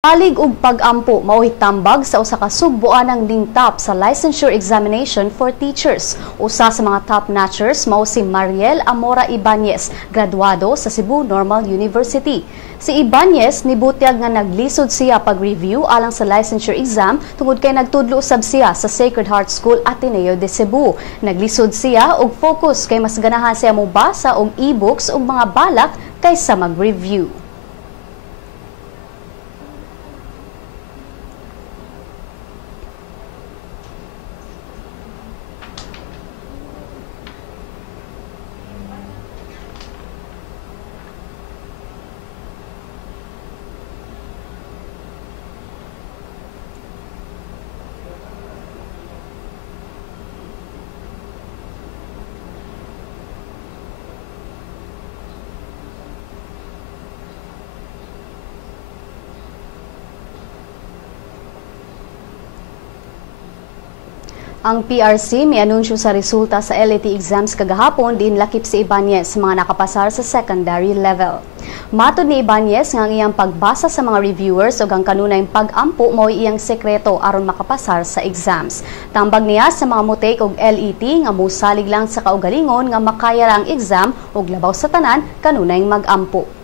Palig ug pag-ampo mao'y tambag sa usa ka sugboan ng lingtap sa licensure examination for teachers. Usa sa mga top-notchers mao si Mariel Amora Ibanez, graduado sa Cebu Normal University. Si Ibanez nibutyag nga naglisod siya pag-review alang sa licensure exam tungod kay nagtudlo usab siya sa Sacred Heart School Ateneo de Cebu. Naglisod siya og focus kay mas ganahan siya mobasa og e-books ug mga balak kaysa mag-review. Ang PRC may anunsyo sa resulta sa LAT exams kagahapon diin lakip si Ibanez sa mga nakapasar sa secondary level. Matod ni Ibanez nga ang iyang pagbasa sa mga reviewers ug ang kanunayng pag-ampo mao iyang sekreto aron makapasar sa exams. Tambag niya sa mga mutake og LET nga mosalig lang sa kaugalingon nga makaya ra ang exam ug labaw sa tanan kanunayng mag-ampo.